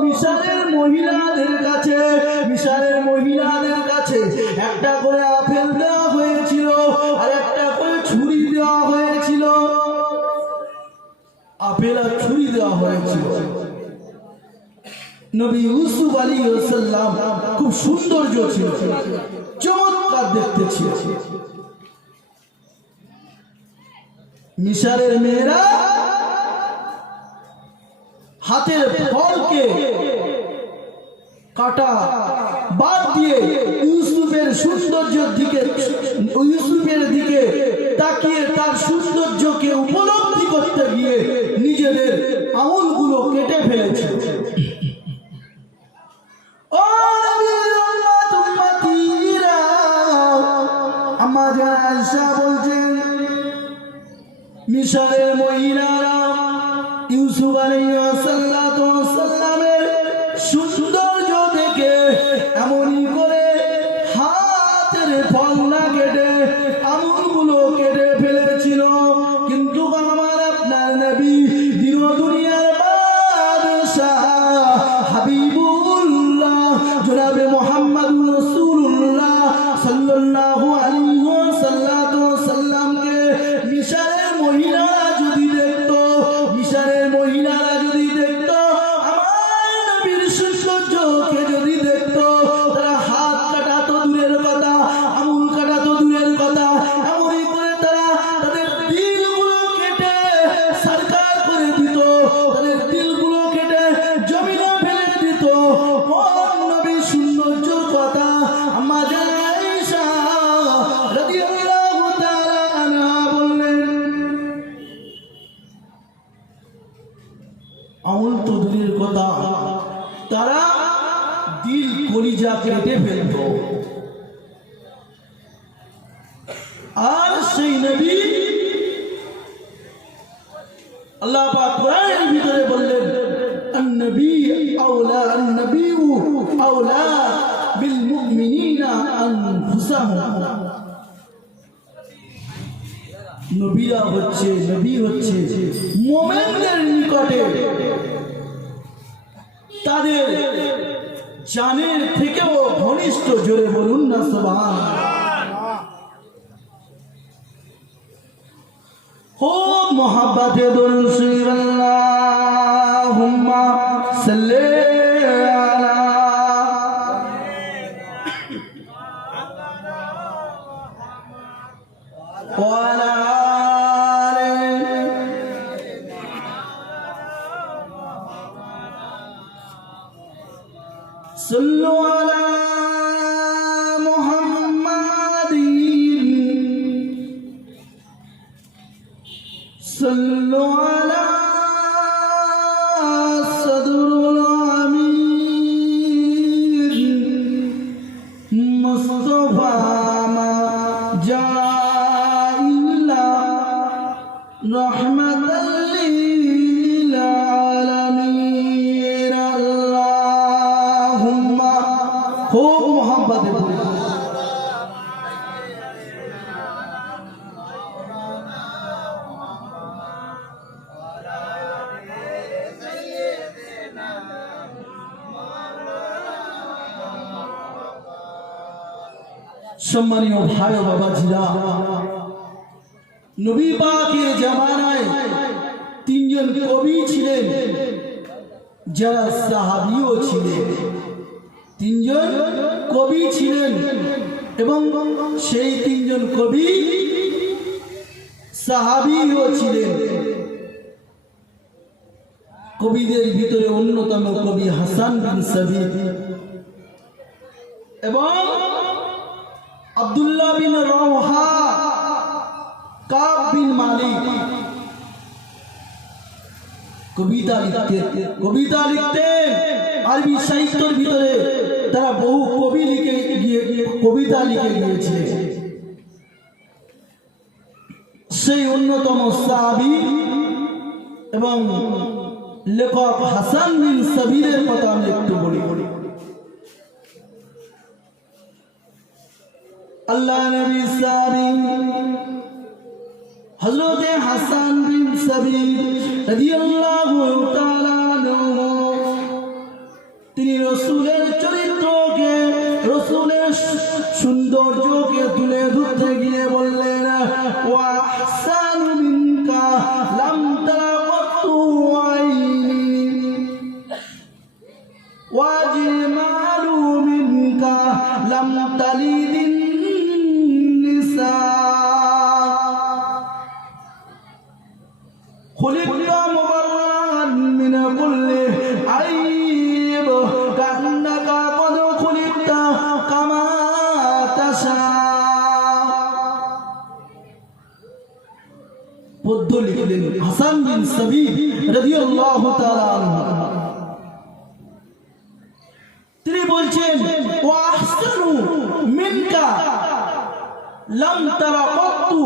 মিশরের মহিলাদের কাছে একটা করে আপেল দেওয়া হয়েছিল আর একটা করে ছুরি দেওয়া হয়েছিল, আপেল আর ছুরি দেওয়া হয়েছিল। নবী ইউসুফ আলাইহিস সালাম খুব সৌন্দর্য ছিল, চমৎকার দেখতে ছিল। মিশরের মেয়েরা হাতের ফলকে কাটা বাদ দিয়ে ইউসুফের দিকে তাকিয়ে তার সৌন্দর্যকে উপলব্ধি করতে গিয়ে নিজেদের আঙুলগুলো কেটে ফেলেছে। মিশরের মহিলারা ইউসুফ আলাইহিস সালামের সৌন্দর্য দেখে এমনই করে হাতের ফল না কেটে আঙুলগুলো কেটে ফেলেছিল। কিন্তু আমার আপনার নবী দিন দুনিয়ার বাদশাহ হাবিবুল্লাহ জনাবে মুহাম্মদুর রাসূলুল্লাহ সাল্লাল্লাহু আলাইহি ওয়াসাল্লামকে মিশরের মহিলারা যদি দেখতো আমার নবীর সৌন্দর্যকে যদি দেখতো, তারা হাত কাটা তো দূরের কথা, আঙুল কাটা তো দূরের কথা, এমনই করে তারা তাদের দিলগুলো কেটে সরকার করে দিত, তাদের দিলগুলো কেটে জমিনে ফেলে দিত। নবীর সৌন্দর্যের কথা আম্মা জান আয়েশা রাদিয়াল্লাহু তাআলা আনহা বললেন, আঙুল তো দূরের কথা, তারা দিল কলিজা কেটে ফেলত। আর সেই নবী আল্লাহ পাক কোরআনের ভিতরে বললেন, আন-নবিয়্যু আওলা বিল মুমিনিনা আনফুসাহুম। নবী হচ্ছে মুমিনদের নিকটে তাদের জানের থেকেও ঘনিষ্ঠ। জোরে বলুন না সুবহানাল্লাহ। हो मोहब्बत दुरूद शरीफ अल्लाहुम्मा सल्ले अला वाला सल्लु अला सल्लु अला सदरुल अमीर मुस्तफा मा जाइल्ला रहमतल लिल आलमीन अल्लाहुम्मा हो मोहब्बत সম্মানীয় ভাই ও বাবাজিরা, নবী পাকের জামানায় তিনজন কবি ছিলেন যারা সাহাবীও ছিলেন। তিনজন কবি ছিলেন এবং সেই তিনজন কবি সাহাবীও ছিলেন। কবিদের ভিতরে অন্যতম কবি হাসান বিন সাবিত এবং আব্দুল্লাহ বিন রওহা, কাব বিন মালিক কবিতা লিখতেন। আরবি সাহিত্যের ভিতরে তারা বহু কবিতা লিখে গিয়েছে। সেই অন্যতম সাহাবী এবং লেখক হাসান বিন সাবিরের কথা আমি একটু বলি। আল্লাহ নবী সাহাবী হযরত হাসান বিন সাবির রাদিয়াল্লাহু তাআলা আনহু তিনি রসুলের চরিত্রকে, রসুলের সৌন্দর্যকে তুলে ধরতে গিয়ে বললেন, ওয়া আহসানু মিনকা লাম তারা কত্তু আইনি ওয়া জিমালু মিনকা লাম তালিদিন নিসা খুলিকা মুবাররান মিন কুল্লি আইব কান্নাকা কদ খুলিকা কামা তাশা। পদ্য লিখলেন হাসান বিন সাবিত রাদিয়াল্লাহু তাআলা আনহু। তিনি বলছেন, ওয়া আহসানু মিনকা লাম তারা কত্তু